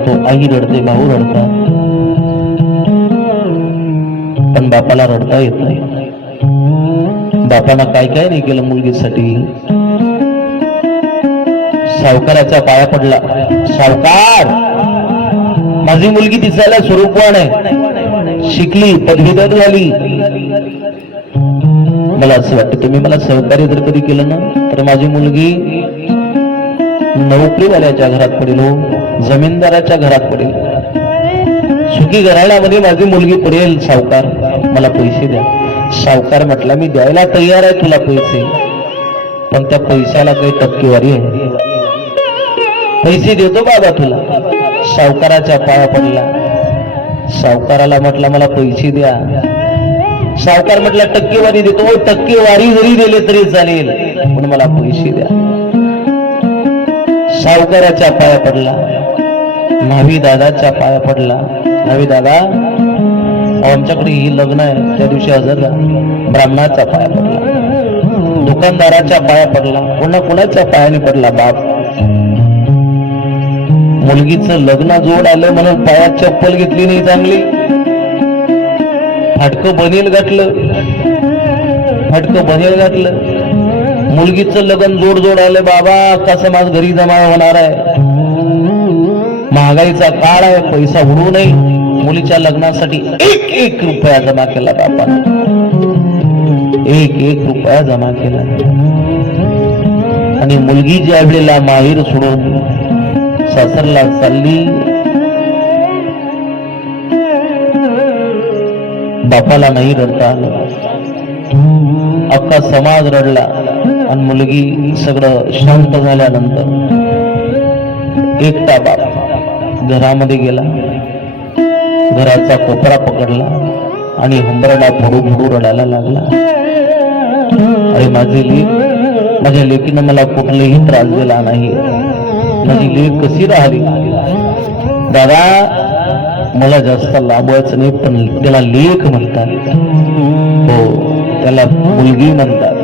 रडतो, आई रडते, भाऊ रडतात, पण बापाला रडता येत नाही. बापानं काय काय नाही केलं मुलगीसाठी. सावकाराच्या पाया पडला, सावकार माझी मुलगी दिसायला स्वरूपवान आहे, शिकली, पदवीधर झाली, मला असं वाटतं तुम्ही मला सहकार्य जर कधी केलं ना तर माझी मुलगी नोकरीवाल्याच्या घरात पडेल, जमीनदाराच्या घरात पडेल, सुखी घराण्यामध्ये माझी मुलगी पडेल. सावकार मला पैसे द्या. सावकार म्हटला मी द्यायला तयार आहे तुला पैसे, पण त्या पैशाला काही टक्केवारी आहे. पैसे देतो बाबा तुला. सावकाराच्या पाया पडला. सावकाराला म्हटला मला पैसे द्या. सावकार म्हटला टक्केवारी देतो. टक्केवारी जरी दिले तरी चालेल, पण मला पैसे द्या. सावकाराच्या पाया पडला. न्हावी दादाच्या पाया पडला. न्हावी दादा आमच्याकडे ही लग्न आहे, त्या दिवशी हजर राहा. ब्राह्मणाच्या पाया पडला. दुकानदाराच्या पाया पडला. पुन्हा कोणाच्या पायाने पडला? बाप. मुलगीचं लग्न जोड आलं म्हणून पायात चप्पल घेतली नाही चांगली, फाटकं बनेल घातलं, फाटकं बनेल घातलं. मुलगीचं लग्न जोड आलं, बाबा कसं माझ घरी जमा होणार आहे, महागाईचा काळ आहे, पैसा उडवू नये. मुलीच्या लग्नासाठी एक रुपया जमा केला बापाने, एक रुपया जमा केला. आणि मुलगी ज्या वेळेला माहेर सोडून सासरला चालली, बापाला नाही रडता आलं. अख्खा समाज रडला. आणि मुलगी सगळं शांत झाल्यानंतर एकटा बाप घरामध्ये गेला, घराचा कोपरा पकडला आणि हंबरडा फोडू रडायला लागला. अरे माझी लेक, माझ्या लेकीनं मला कुठलाही त्रास दिला नाही, माझी लेक कशी राहिली. दादा मला जास्त लाभवायचं नाही, पण त्याला लेक म्हणतात, हो त्याला मुलगी म्हणतात.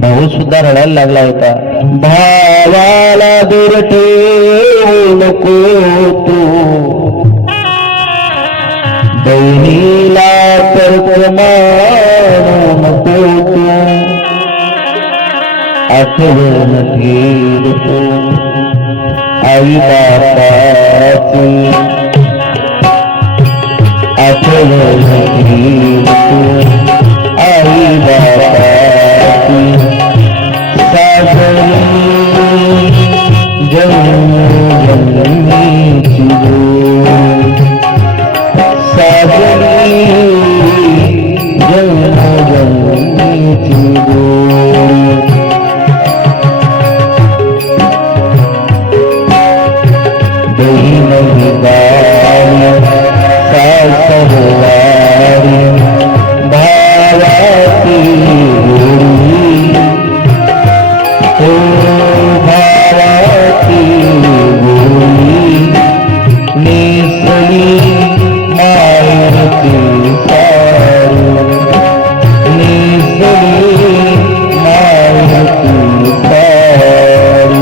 भाऊ सुद्धा रडायला लागला होता. भावाला दूर ठेवू नको तू, बहिणीला तर मानू नको तू, आठवण ठेव तू आई बापाची, आठवण ठेव तू आई बापाची. साजनी जन्मीची जोड, साजनी जन्मीची जोड. बहीण गावी सासरवारी, भावाची गोडी, ओ भावाची गोडी, नेसली मायेची सारू, नेसली मायेची सारू.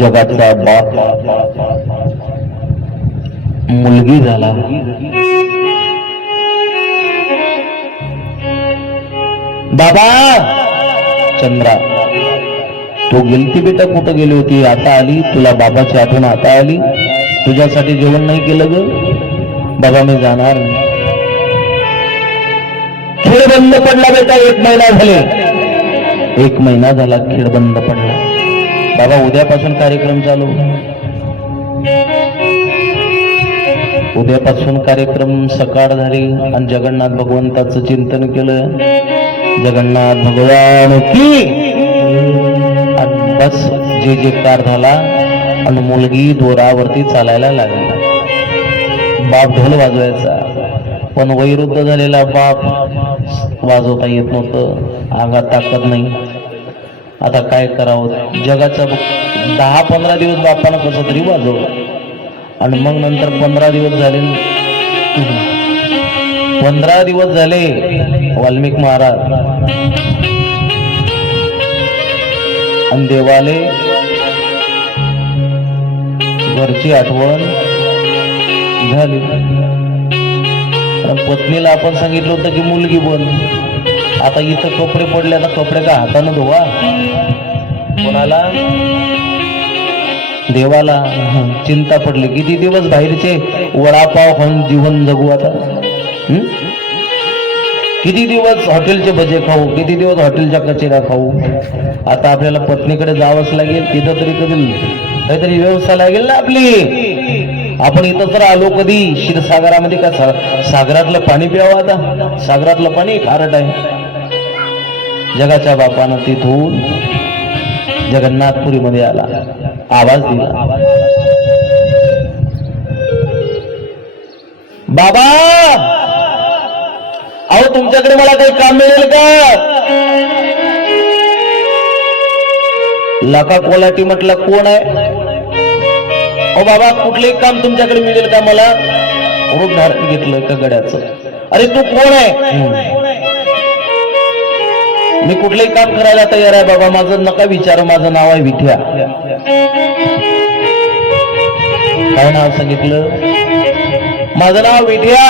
जगाचा बाप मुलगी झाला. बाबा चंद्रा, तू गेलती बेटा, कुठं गेली होती, आता आली, तुला बाबाची आठवण आता आली, तुझ्यासाठी जेवण नाही केलं ग. बाबा मी जाणार नाही. खेळ बंद पडला बेटा, 1 महिना झाले. 1 महिना झाला खेळ बंद पडला. बाबा उद्यापासून कार्यक्रम चालू. उद्यापासून कार्यक्रम सकाळ झाली आणि जगन्नाथ भगवंताचं चिंतन केलं. जगन्नाथ भगवान की. आणि बस जे कार झाला आणि मुलगी दोरावरती चालायला लागली. बाप ढोल वाजवायचा, पण वयोवृद्ध झालेला बाप वाजवता येत नव्हतं, अंगात ताकद नाही. आता काय करावं, जगाचा 10-15 दिवस बापानं कसं तरी वाजवलं. आणि मग नंतर 15 दिवस झाले. 15 दिवस झाले वाल्मिक महाराज आणि देवाले घरची आठवण झाली. पत्नीला आपण सांगितलं होतं की मुलगी बन. आता इथं कपडे पडले, आता कपडे का हातानं धुवा. कोणाला? देवाला चिंता पडली. किती दिवस बाहेरचे वडापाव खाऊन जीवन जगू आता? किती दिवस हॉटेलचे भजे खाऊ, किती दिवस हॉटेलच्या कचेऱ्या खाऊ. आता आपल्याला पत्नीकडे जावंच लागेल. तिथं तरी काहीतरी व्यवस्था लागेल ना आपली. आपण इथं तर आलो कधी क्षीरसागरामध्ये का सागरातलं पाणी प्यावं. आता सागरातलं पाणी खारट आहे. जगाच्या बापानं तिथून जगन्नाथपुरीमध्ये आला, आवाज दिला, बाबा अहो तुमच्याकडे मला काही काम मिळेल का? लका कोलाटी म्हटलं कोण आहे? ओ बाबा कुठलंही काम तुमच्याकडे मिळेल का मला? रूप धारण घेतलं एका गड्याचं. अरे तू कोण आहे? मी कुठलंही काम करायला तयार आहे बाबा, माझं नका विचारू, माझं नाव आहे विठ्या. काय नाव सांगितलं? माझं नाव विठ्या.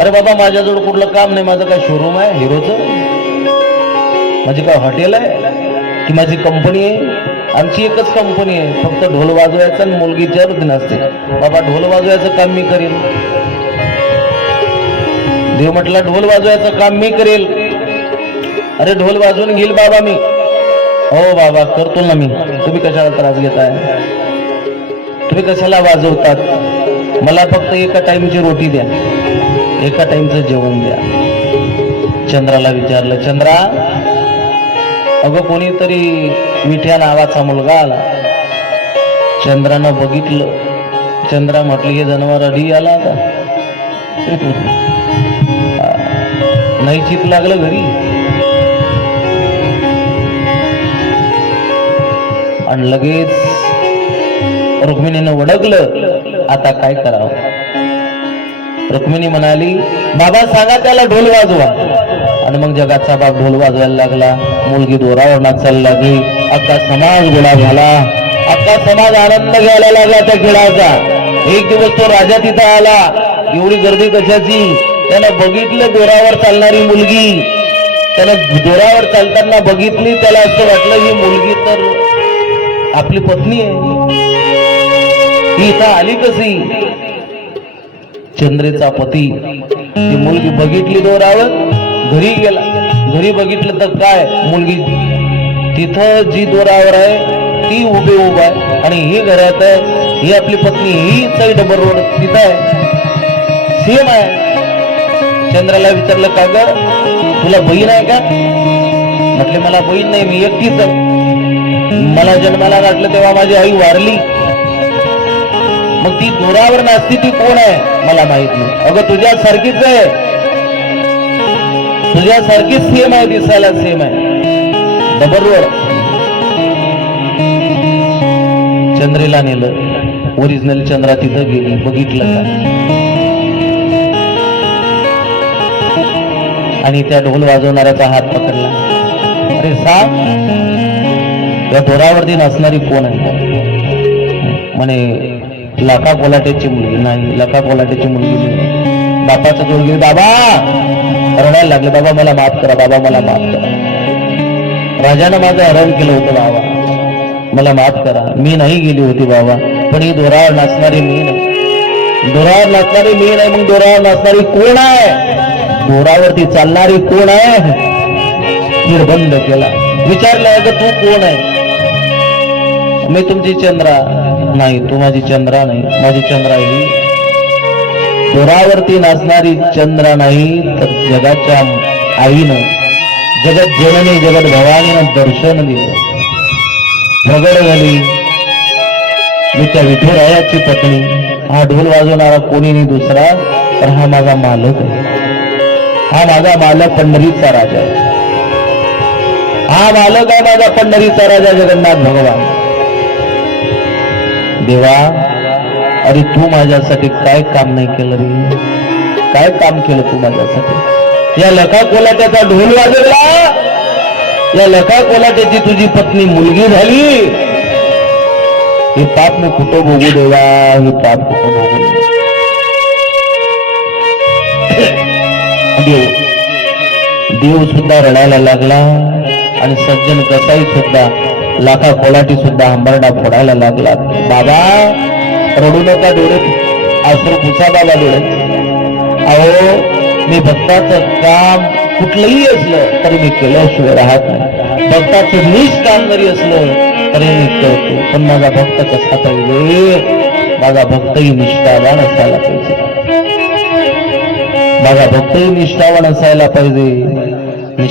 अरे बाबा माझ्याजवळ कुठलं काम नाही, माझं काय शोरूम आहे हिरोचं, माझी काय हॉटेल आहे की माझी कंपनी आहे? आमची एकच कंपनी आहे, फक्त ढोल वाजवायचं आणि मुलगी जरूर नसते. बाबा ढोल वाजवायचं काम मी करेल. देव म्हटला ढोल वाजवायचं काम मी करेल. अरे ढोल वाजवून घेईल बाबा मी. हो बाबा करतो ना मी, तुम्ही कशाला त्रास घेताय? तुम्ही कशाला वाजवतात? मला फक्त एका टाइमची रोटी द्या, एका टाइमचं जेवण द्या. चंद्राला विचारलं, चंद्रा अगं कोणीतरी विठ्या नावाचा मुलगा आला. चंद्रानं बघितलं. चंद्रा म्हटली हे जनावर अडी आला आता. नाही चित लागलं घरी. आणि लगेच रुक्मिणीनं वडकलं. आता काय करावं? रुक्मिणी म्हणाली बाबा सांगा त्याला ढोल वाजवा. आणि मग जगाचा बाप ढोल वाजवायला लागला. मुलगी दोरावर नाचायला लागली. अख्खा समाज गोळा झाला. अख्खा समाज आनंद घ्यायला लागला त्या खेळाचा. एक दिवस तो राजा तिथं आला. एवढी गर्दी कशाची? त्यानं बघितलं दोरावर चालणारी मुलगी. त्यानं दोरावर चालताना बघितली. त्याला असं वाटलं ही मुलगी तर आपली पत्नी आहे. ही इथं आली कशी? चंद्रेचा पती. ती मुलगी बघितली दोरावर, घरी गेला. घरी बघितलं तर काय, मुलगी तिथं जी दोरावर आहे ती उभी आहे आणि ही घरात आहे. ही आपली पत्नी, ही साईड बरोबर तिथं आहे, सेम आहे. चंद्राला विचारलं का ग तुला बहीण आहे का? म्हटले मला बहीण नाही, मी एकटीच आहे. मला जन्माला घातलं तेव्हा माझी आई वारली. मग ती दोरावर नाचती ती कोण आहे? मला माहित नाही. अगं तुझ्यासारखीच आहे, तुझ्यासारखीच सेम आहे, दिसायला सेम आहे, डबल रोड. चंद्रेला नेलं. ओरिजिनल चंद्रा तिथं गेली. बघितलं का? आणि त्या ढोल वाजवणाऱ्याचा हात पकडला. अरे साप, त्या दोरावरती नाचणारी कोण आहे? म्हणे लका कोलाटेची मुलगी. नाही, लका कोलाटेची मुलगी नाही. बापाचा जोड गेली. बाबा रडायला लागले. बाबा मला माफ करा, बाबा मला माफ करा. राजानं माझं हरण केलं होतं बाबा, मला माफ करा, मी नाही गेली होती बाबा, पण ही दोरावर नाचणारी मी नाही, दोरावर नाचणारी मी नाही, मग दोरावर नाचणारी कोण आहे, दोरावरती चालणारी कोण आहे? निर्बंध केला, विचारलं की तू कोण आहे? मी तुमची चंद्रा नाही, तू माझी चंद्रा नाही, माझी चंद्रा ही दोरावरती नाचणारी चंद्रा नाही, तर जगाच्या आईनं, जगत जननी जगत भवानीनं दर्शन दिलं, प्रगट झाली. मी त्या विठुरायाची पत्नी, हा ढोल वाजवणारा कोणी नाही दुसरा तर हा माझा मालक आहे, हा माझा मालक पंढरीचा राजा आहे, हा मालक आहे माझा पंढरीचा राजा जगन्नाथ भगवान. देवा, अरे तू माझ्यासाठी काय काम नाही केलं रे, काय काम केलं तू माझ्यासाठी? या लखा कोलाट्याचा ढोल वाजवला, या लखा कोलाट्याची तुझी पत्नी मुलगी झाली, हे पाप मी कुठं भोगू देवा, हे पाप कुठं भोगू? देव सुद्धा रडायला लागला आणि सज्जन कसाई सुद्धा, लाखा कोलाटी सुद्धा हंबरडा फोडायला लागला. बाबा रडू नका, डोळे आसरू पुसा बाबा डोळे. अहो, मी भक्ताचं काम कुठलंही असलं तरी मी केल्याशिवाय राहत नाही, भक्ताचं नीच काम जरी असलं तरी मी करतो, पण माझा भक्त कसा पाहिजे? माझा भक्तही निष्ठावान असायला पाहिजे, माझा भक्तही निष्ठावान असायला पाहिजे.